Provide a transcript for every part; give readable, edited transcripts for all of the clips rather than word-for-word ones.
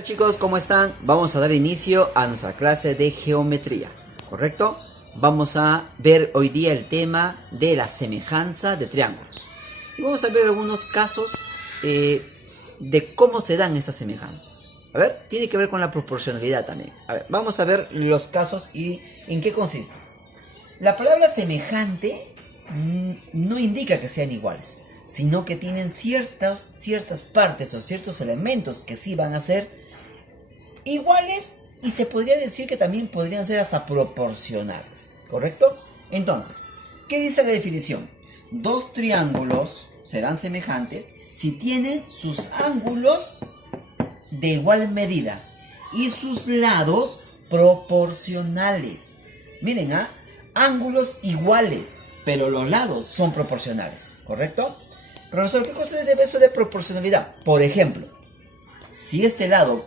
Hola chicos, ¿cómo están? Vamos a dar inicio a nuestra clase de geometría, ¿correcto? Vamos a ver hoy día el tema de la semejanza de triángulos. Y vamos a ver algunos casos de cómo se dan estas semejanzas. A ver, tiene que ver con la proporcionalidad también. A ver, vamos a ver los casos y en qué consiste. La palabra semejante no indica que sean iguales, sino que tienen ciertas partes o ciertos elementos que sí van a ser iguales y se podría decir que también podrían ser hasta proporcionales, ¿correcto? Entonces, ¿qué dice la definición? Dos triángulos serán semejantes si tienen sus ángulos de igual medida y sus lados proporcionales. Miren, ángulos iguales, pero los lados son proporcionales, ¿correcto? Profesor, ¿qué cosa es eso de proporcionalidad? Por ejemplo, si este lado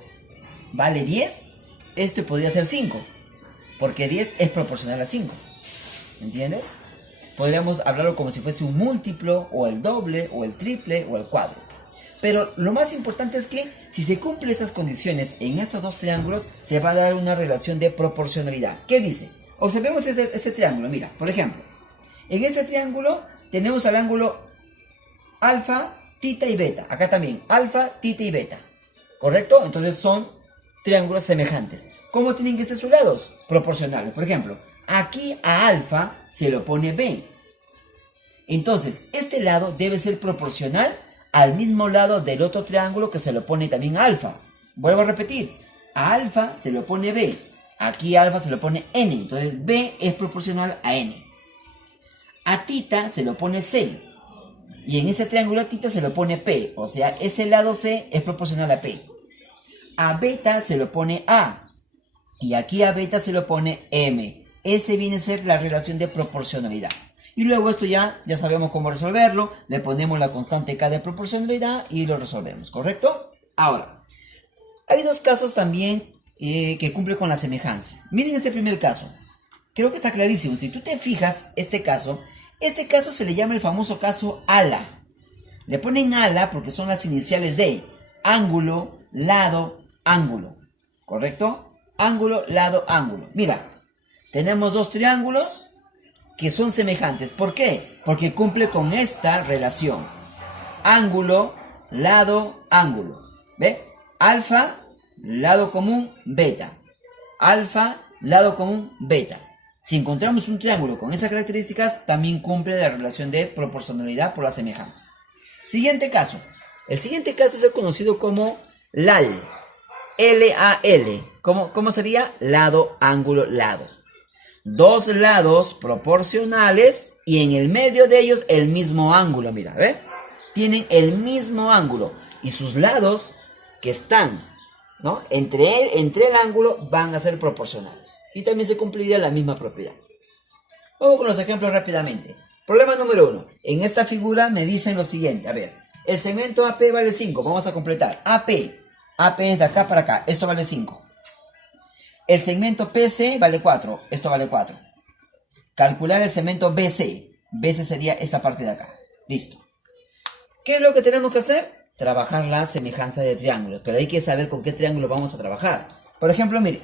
vale 10, este podría ser 5, porque 10 es proporcional a 5, ¿entiendes? Podríamos hablarlo como si fuese un múltiplo, o el doble, o el triple, o el cuádruple. Pero lo más importante es que si se cumplen esas condiciones en estos dos triángulos, se va a dar una relación de proporcionalidad. ¿Qué dice? Observemos este triángulo, mira, por ejemplo, en este triángulo tenemos al ángulo alfa, tita y beta. Acá también, alfa, tita y beta. ¿Correcto? Entonces son triángulos semejantes. ¿Cómo tienen que ser sus lados? Proporcionales. Por ejemplo, aquí a alfa se lo pone B. Entonces, este lado debe ser proporcional al mismo lado del otro triángulo que se lo pone también a alfa. Vuelvo a repetir. A alfa se lo pone B. Aquí a alfa se lo pone N. Entonces, B es proporcional a N. A tita se lo pone C. Y en ese triángulo a tita se lo pone P. O sea, ese lado C es proporcional a P. A beta se lo pone A. Y aquí a beta se lo pone M. Ese viene a ser la relación de proporcionalidad. Y luego esto ya sabemos cómo resolverlo. Le ponemos la constante K de proporcionalidad y lo resolvemos, ¿correcto? Ahora, hay dos casos también que cumplen con la semejanza. Miren este primer caso. Creo que está clarísimo. Si tú te fijas, este caso se le llama el famoso caso ala. Le ponen ala porque son las iniciales de ángulo, lado, ángulo. ¿Correcto? Ángulo, lado, ángulo. Mira, tenemos dos triángulos que son semejantes. ¿Por qué? Porque cumple con esta relación. Ángulo, lado, ángulo. ¿Ve? Alfa, lado común, beta. Alfa, lado común, beta. Si encontramos un triángulo con esas características, también cumple la relación de proporcionalidad por la semejanza. Siguiente caso. El siguiente caso es el conocido como LAL. L-A-L. ¿Cómo sería? Lado, ángulo, lado. Dos lados proporcionales y en el medio de ellos el mismo ángulo. Mira, ¿ve? Tienen el mismo ángulo. Y sus lados que están, ¿no?, entre el ángulo van a ser proporcionales. Y también se cumpliría la misma propiedad. Vamos con los ejemplos rápidamente. Problema número 1. En esta figura me dicen lo siguiente. A ver, el segmento AP vale 5. Vamos a completar. AP es de acá para acá. Esto vale 5. El segmento PC vale 4. Esto vale 4. Calcular el segmento BC. BC sería esta parte de acá. Listo. ¿Qué es lo que tenemos que hacer? Trabajar la semejanza de triángulos. Pero hay que saber con qué triángulo vamos a trabajar. Por ejemplo, mire.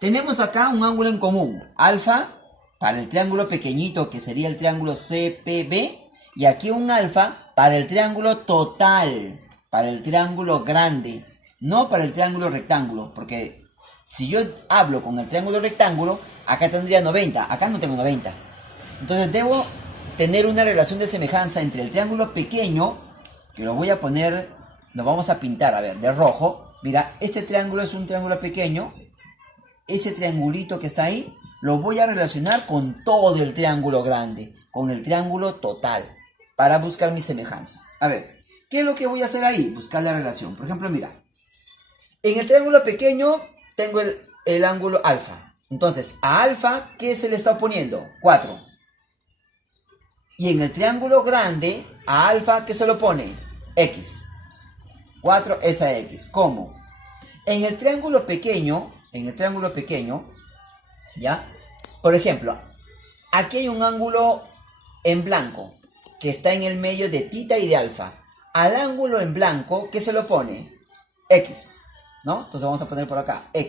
Tenemos acá un ángulo en común. Alfa para el triángulo pequeñito, que sería el triángulo CPB. Y aquí un alfa para el triángulo total. Para el triángulo grande. No para el triángulo rectángulo. Porque si yo hablo con el triángulo rectángulo, acá tendría 90. Acá no tengo 90. Entonces debo tener una relación de semejanza entre el triángulo pequeño, que lo voy a poner, lo vamos a pintar, a ver, de rojo. Mira, este triángulo es un triángulo pequeño. Ese triangulito que está ahí, lo voy a relacionar con todo el triángulo grande, con el triángulo total, para buscar mi semejanza. A ver, ¿qué es lo que voy a hacer ahí? Buscar la relación. Por ejemplo, mira, en el triángulo pequeño tengo el ángulo alfa. Entonces, a alfa, ¿qué se le está oponiendo? 4. Y en el triángulo grande, a alfa, ¿qué se lo pone? X. 4 es a X. ¿Cómo? En el triángulo pequeño, ¿ya? Por ejemplo, aquí hay un ángulo en blanco que está en el medio de tita y de alfa. Al ángulo en blanco, ¿qué se lo pone? X. ¿no? Entonces vamos a poner por acá x.